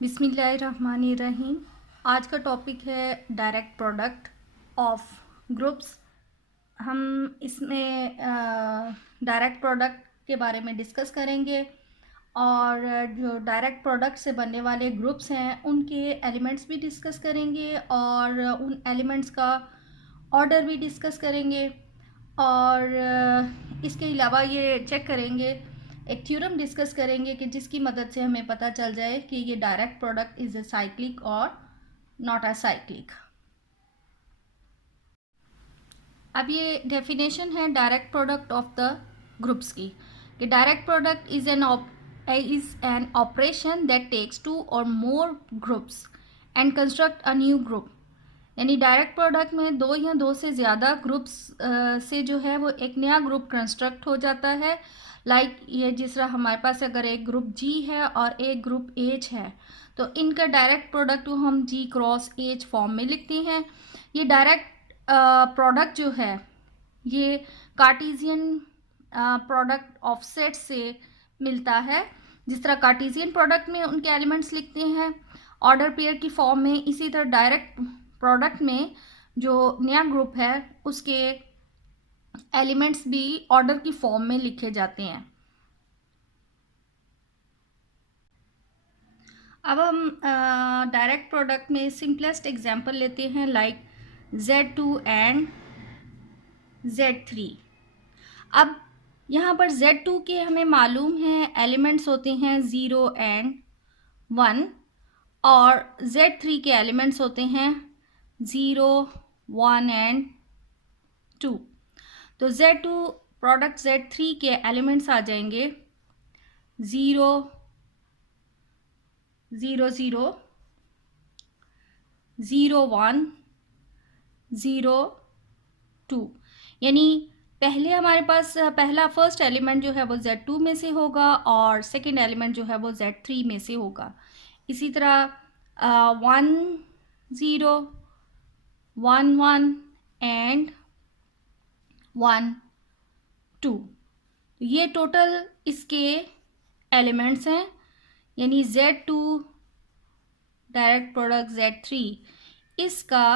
बिस्मिल्लाहिर्रहमानिर्रहीम। आज का टॉपिक है डायरेक्ट प्रोडक्ट ऑफ ग्रुप्स। हम इसमें डायरेक्ट प्रोडक्ट के बारे में डिस्कस करेंगे और जो डायरेक्ट प्रोडक्ट से बनने वाले ग्रुप्स हैं उनके एलिमेंट्स भी डिस्कस करेंगे और उन एलिमेंट्स का ऑर्डर भी डिस्कस करेंगे और इसके अलावा ये चेक करेंगे, एक थ्योरम डिस्कस करेंगे कि जिसकी मदद से हमें पता चल जाए कि ये direct product is a cyclic और नॉट अ साइक्लिक। अब ये डेफिनेशन है direct product of the groups की कि direct product is an operation that takes two और more groups and construct a new group. यानी डायरेक्ट प्रोडक्ट में दो या दो से ज़्यादा ग्रुप्स से जो है वो एक नया ग्रुप कंस्ट्रक्ट हो जाता है। ये जिस तरह हमारे पास अगर एक ग्रुप जी है और एक ग्रुप एच है तो इनका डायरेक्ट प्रोडक्ट को हम जी क्रॉस एच फॉर्म में लिखते हैं। ये डायरेक्ट प्रोडक्ट जो है ये कार्टेशियन प्रोडक्ट ऑफसेट से मिलता है। जिस तरह कार्टेशियन प्रोडक्ट में उनके एलिमेंट्स लिखते हैं ऑर्डर पेयर की फॉर्म में, इसी तरह डायरेक्ट प्रोडक्ट में जो नया ग्रुप है उसके एलिमेंट्स भी ऑर्डर की फॉर्म में लिखे जाते हैं। अब हम डायरेक्ट प्रोडक्ट में सिंपलेस्ट एग्जांपल लेते हैं लाइक Z2 एंड Z3। अब यहाँ पर Z2 के हमें मालूम है एलिमेंट्स होते हैं 0 एंड 1 और Z3 के एलिमेंट्स होते हैं 0, 1 एंड 2। तो Z2 प्रोडक्ट Z3 के एलिमेंट्स आ जाएंगे 0, 0, 0, 0, 1, 0, 2। यानी पहले हमारे पास पहला फर्स्ट एलिमेंट जो है वो Z2 में से होगा और सेकंड एलिमेंट जो है वो Z3 में से होगा। इसी तरह 1, 0, 1, 1 एंड 1, 2। ये टोटल इसके एलिमेंट्स हैं। यानी Z2 डायरेक्ट प्रोडक्ट Z3 इसका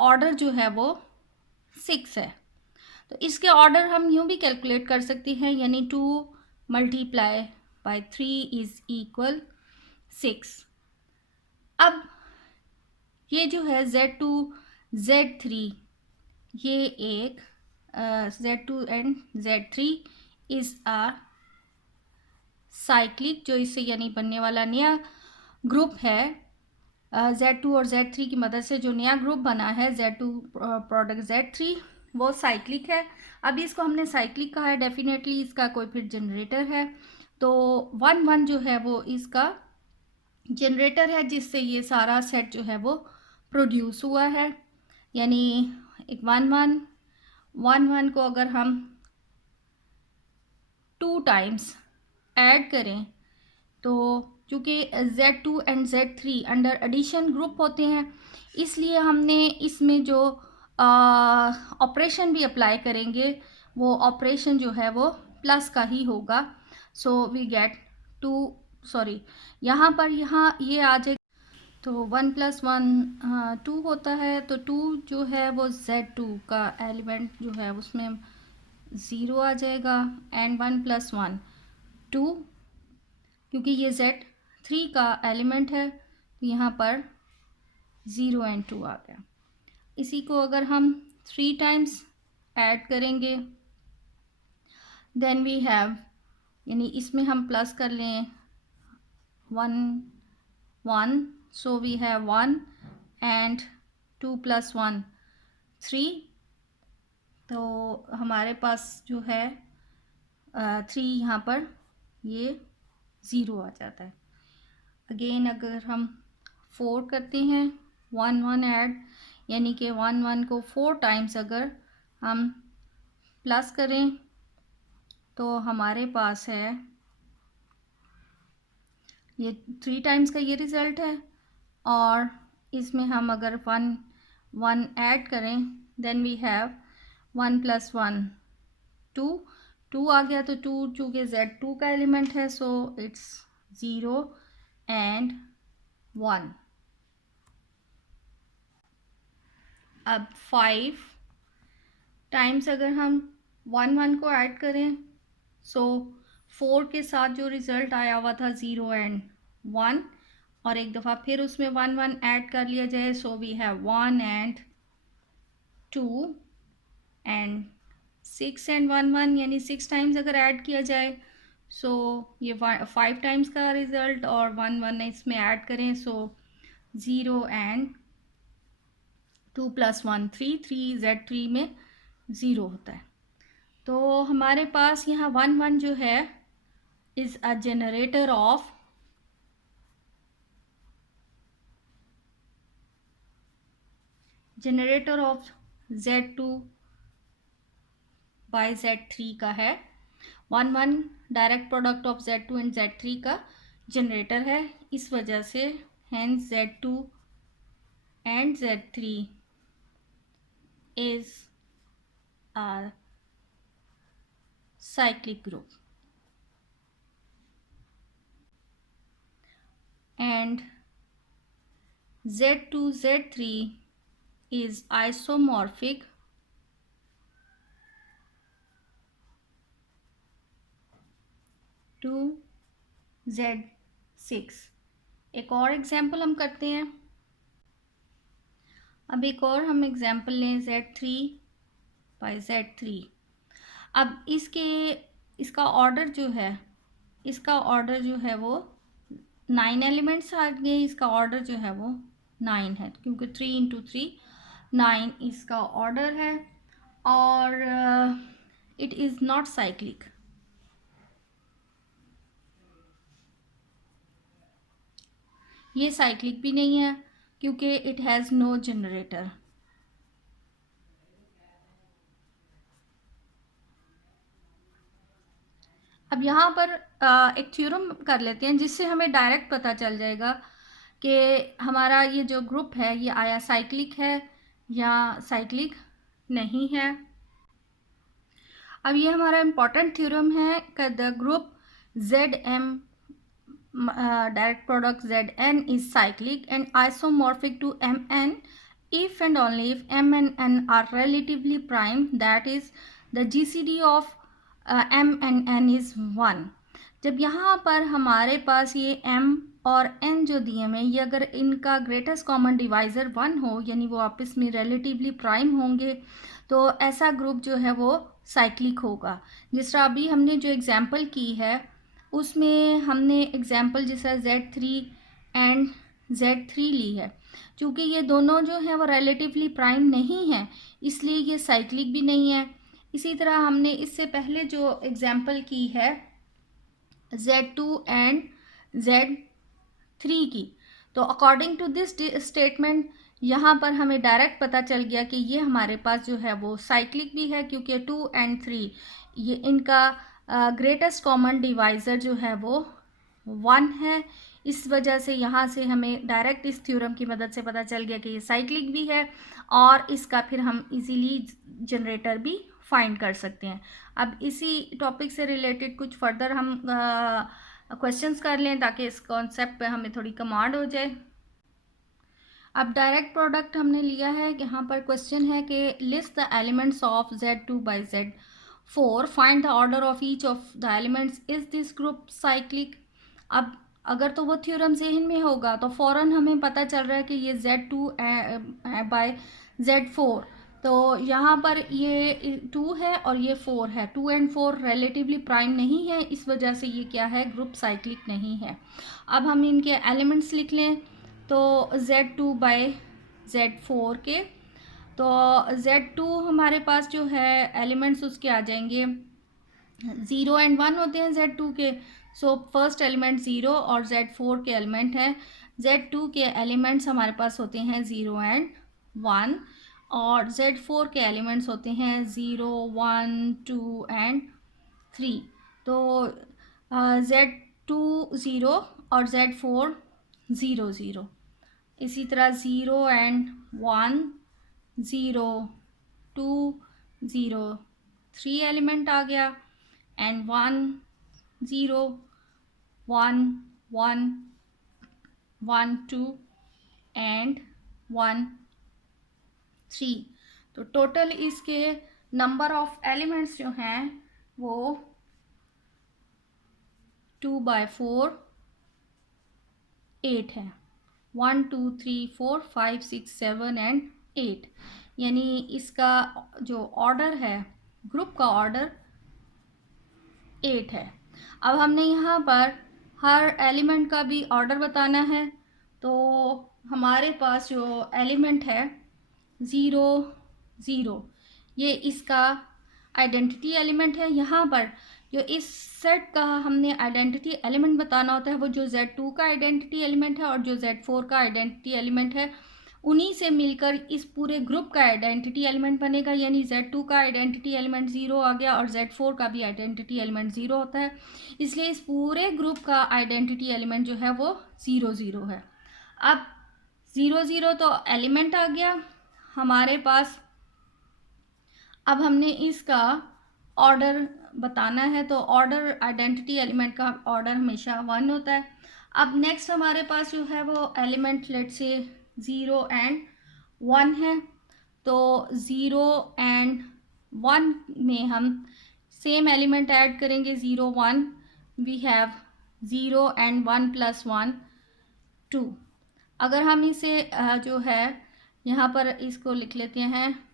ऑर्डर जो है वो 6 है। तो इसके ऑर्डर हम यूँ भी कैलकुलेट कर सकते हैं, यानी 2 मल्टीप्लाई बाय 3 इज इक्वल 6। अब ये जो है Z2 Z3 ये एक Z2 and Z3 is uh cyclic, जो इससे यानी बनने वाला नया ग्रुप है Z2 और Z3 की मदद से जो नया ग्रुप बना है Z2 प्रोडक्ट Z3 वो साइक्लिक है। अभी इसको हमने साइक्लिक कहा है, डेफिनेटली इसका कोई फिर जनरेटर है। तो 1, 1 जो है वो इसका जनरेटर है जिससे ये सारा सेट जो है वो प्रोड्यूस हुआ है। यानी एक 1, 1, 1, 1 को अगर हम 2 टाइम्स ऐड करें तो चूँकि Z2 and Z3 under addition group होते हैं इसलिए हमने इसमें जो ऑपरेशन भी अप्लाई करेंगे वो ऑपरेशन जो है वो प्लस का ही होगा। सो वी गेट 2, सॉरी यहाँ पर ये आ जाए तो 1 + 1 2 होता है। तो 2 जो है वो Z2 का एलिमेंट जो है उसमें 0 आ जाएगा एंड 1 + 1 2, क्योंकि ये Z3 का एलिमेंट है तो यहाँ पर 0 एंड 2 आ गया। इसी को अगर हम 3 टाइम्स ऐड करेंगे देन वी हैव, यानी इसमें हम प्लस कर लें 1, 1, सो वी हैव 1 एंड 2 + 1 3। तो हमारे पास जो है 3 यहाँ पर ये 0 आ जाता है। अगेन अगर हम 4 करते हैं 1, 1 ऐड, यानी कि 1, 1 को 4 टाइम्स अगर हम प्लस करें तो हमारे पास है ये 3 टाइम्स का ये रिज़ल्ट है। और इसमें हम अगर 1, 1 ऐड करें देन वी हैव 1 + 1 2, 2 आ गया। तो 2 चूँकि Z2 का एलिमेंट है सो इट्स 0 एंड 1। अब 5 टाइम्स अगर हम 1 को ऐड करें, सो 4 के साथ जो रिज़ल्ट आया हुआ था 0 एंड 1, और एक दफ़ा फिर उसमें 1 ऐड कर लिया जाए, so we have 1 and 2 and 6 and 1 यानी 6 टाइम्स अगर ऐड किया जाए, सो ये 5 टाइम्स का रिज़ल्ट, और 1 इसमें ऐड करें, सो 0 एंड 2 + 1 3 Z3 में 0 होता है। तो हमारे पास यहाँ 1 जो है is a generator of Z2 by Z3 का है। 1 direct product of Z2 and Z3 का जनरेटर है, इस वजह से hence Z2 and Z3 is a cyclic group, and Z2 Z3 is isomorphic to Z6। एक और एग्जाम्पल हम करते हैं। अब एक और हम एग्जाम्पल लें Z3 बाय Z3। अब इसका ऑर्डर जो है वो 9 एलिमेंट्स आ गए, इसका ऑर्डर जो है वो 9 है, क्योंकि 3 × 3 9 इसका ऑर्डर है, और इट इज़ नॉट साइक्लिक। ये साइक्लिक भी नहीं है क्योंकि इट हैज़ नो जनरेटर। अब यहाँ पर एक थ्योरम कर लेते हैं जिससे हमें डायरेक्ट पता चल जाएगा कि हमारा ये जो ग्रुप है ये आया साइक्लिक है या साइक्लिक नहीं है। अब ये हमारा इम्पॉर्टेंट थ्योरम है कि the group ZM direct product Zn is cyclic and isomorphic to Mn if and only if M and N are relatively prime, that is the GCD of M and N is 1। जब यहाँ पर हमारे पास ये M और N जो दिए हैं, ये अगर इनका ग्रेटेस्ट कॉमन डिवाइज़र 1 हो, यानी वो आपस में रिलेटिवली प्राइम होंगे, तो ऐसा ग्रुप जो है वो साइक्लिक होगा। जिस तरह अभी हमने जो एग्जांपल की है उसमें हमने एग्जांपल जैसा Z3 एंड Z3 ली है, क्योंकि ये दोनों जो हैं वो रिलेटिवली प्राइम नहीं हैं, इसलिए ये साइक्लिक भी नहीं है। इसी तरह हमने इससे पहले जो एग्जांपल की है Z2 एंड Z3 की, तो अकॉर्डिंग टू दिस स्टेटमेंट यहाँ पर हमें डायरेक्ट पता चल गया कि ये हमारे पास जो है वो साइक्लिक भी है, क्योंकि 2 एंड 3 ये इनका ग्रेटेस्ट कॉमन डिवाइज़र जो है वो 1 है। इस वजह से यहाँ से हमें डायरेक्ट इस थ्योरम की मदद से पता चल गया कि ये साइक्लिक भी है, और इसका फिर हम इजीली जनरेटर भी फाइंड कर सकते हैं। अब इसी टॉपिक से रिलेटेड कुछ फर्दर हम क्वेश्चंस कर लें ताकि इस कॉन्सेप्ट पे हमें थोड़ी कमांड हो जाए। अब डायरेक्ट प्रोडक्ट हमने लिया है, यहाँ पर क्वेश्चन है कि list the elements of Z2 by Z4, find the order of each of the elements, is this group cyclic. अब अगर तो वो थ्योरम ज़हन में होगा तो फ़ौरन हमें पता चल रहा है कि ये Z2 बाय Z4, तो यहाँ पर ये 2 है और ये 4 है। 2 एंड 4 रिलेटिवली प्राइम नहीं है, इस वजह से ये क्या है, ग्रुप साइक्लिक नहीं है। अब हम इनके एलिमेंट्स लिख लें, तो Z2 बाय Z4 के, तो Z2 हमारे पास जो है एलिमेंट्स उसके आ जाएंगे 0 एंड 1 होते हैं Z2 के, सो फर्स्ट एलिमेंट 0 और Z4 के एलिमेंट हैं, Z2 के एलिमेंट्स हमारे पास होते हैं 0 एंड 1, और Z4 के एलिमेंट्स होते हैं 0 1 2 एंड 3। तो Z2 0 और Z4 0 0। इसी तरह 0 एंड 1 0 2 0 3 एलिमेंट आ गया, एंड 1 0 1 1 1 2 एंड 1 3। तो टोटल इसके नंबर ऑफ एलिमेंट्स जो हैं वो 2/4 8 है। 1 2 3 4 5 6 7 एंड 8, यानी इसका जो ऑर्डर है, ग्रुप का ऑर्डर 8 है। अब हमने यहाँ पर हर एलिमेंट का भी ऑर्डर बताना है, तो हमारे पास जो एलिमेंट है 0 0, ये इसका आइडेंटिटी एलिमेंट है। यहाँ पर जो इस सेट का हमने आइडेंटिटी एलिमेंट बताना होता है वो जो Z2 का आइडेंटिटी एलिमेंट है और जो Z4 का आइडेंटिटी एलिमेंट है, उन्हीं से मिलकर इस पूरे ग्रुप का आइडेंटिटी एलिमेंट बनेगा। यानी Z2 का आइडेंटिटी एलिमेंट 0 आ गया और Z4 का भी आइडेंटिटी एलिमेंट 0 होता है, इसलिए इस पूरे ग्रुप का आइडेंटिटी एलिमेंट जो है वो 0 0 है। अब 0 0 तो एलिमेंट आ गया हमारे पास। अब हमने इसका ऑर्डर बताना है, तो ऑर्डर आइडेंटिटी एलिमेंट का ऑर्डर हमेशा 1 होता है। अब नेक्स्ट हमारे पास जो है वो एलिमेंट लेट से 0 एंड 1 है, तो 0 एंड 1 में हम सेम एलिमेंट ऐड करेंगे 0 1, वी हैव 0 एंड 1 + 1 2। अगर हम इसे जो है यहाँ पर इसको लिख लेते हैं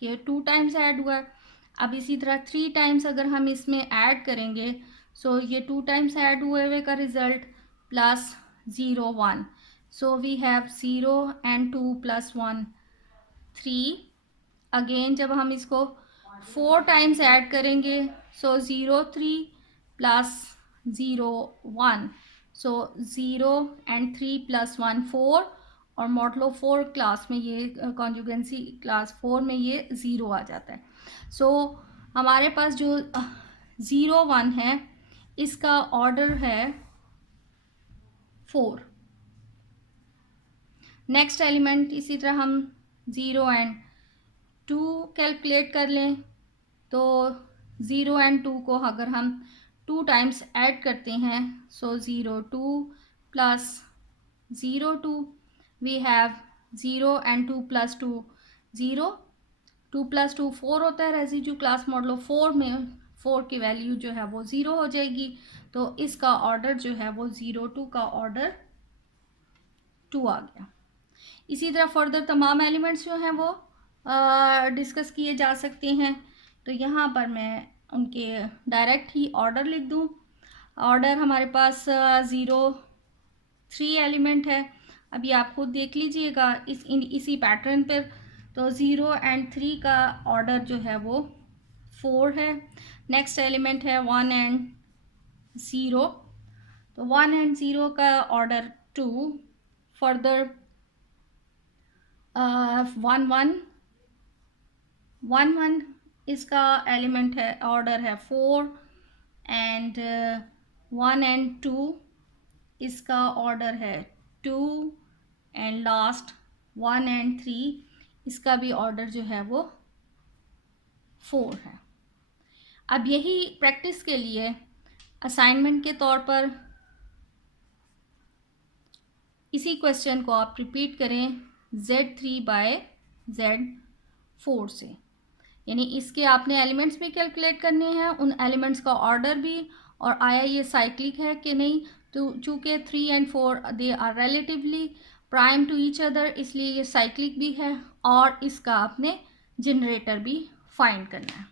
कि 2 टाइम्स ऐड हुआ है। अब इसी तरह 3 टाइम्स अगर हम इसमें ऐड करेंगे, सो ये 2 टाइम्स ऐड हुए का result plus 0 1, so we have 0 and 2 + 1 3। Again जब हम इसको 4 टाइम्स ऐड करेंगे, सो 0 3 + 0 1, सो 0 एंड 3 + 1 4, और मॉडलो 4 क्लास में ये कॉन्जुगेंसी क्लास 4 में ये 0 आ जाता है। सो हमारे पास जो 0 1 है इसका ऑर्डर है 4। नेक्स्ट एलिमेंट इसी तरह हम 0 एंड 2 कैलकुलेट कर लें, तो 0 एंड 2 को अगर हम 2 टाइम्स ऐड करते हैं, सो 0 2 + 0 2, वी हैव 0 एंड 2 + 2 0, 2 + 2 4 होता है। रेसिड्यू क्लास मॉडलो 4 में 4 की वैल्यू जो है वो 0 हो जाएगी, तो इसका ऑर्डर जो है वो 0 2 का ऑर्डर 2 आ गया। इसी तरह फर्दर तमाम एलिमेंट्स जो हैं वो डिस्कस किए जा सकते हैं, तो यहाँ पर मैं उनके डायरेक्ट ही ऑर्डर लिख दूँ। ऑर्डर हमारे पास 0 3 एलिमेंट है। अभी आप खुद देख लीजिएगा इसी पैटर्न पर, तो 0 एंड 3 का ऑर्डर जो है वो 4 है। नेक्स्ट एलिमेंट है 1 एंड 0, तो 1 एंड 0 का ऑर्डर 2। फर्दर 1 1 1 1 इसका एलिमेंट है, ऑर्डर है 4, एंड 1 एंड 2 इसका ऑर्डर है 2, एंड लास्ट 1 एंड 3 इसका भी ऑर्डर जो है वो 4 है। अब यही प्रैक्टिस के लिए असाइनमेंट के तौर पर इसी क्वेश्चन को आप रिपीट करें Z3/Z4 से, यानी इसके आपने एलिमेंट्स भी कैलकुलेट करने हैं, उन एलिमेंट्स का ऑर्डर भी, और आया ये साइक्लिक है कि नहीं। तो चूँकि 3 and 4 they are relatively prime to each other, इसलिए ये साइक्लिक भी है, और इसका आपने जनरेटर भी फाइंड करना है।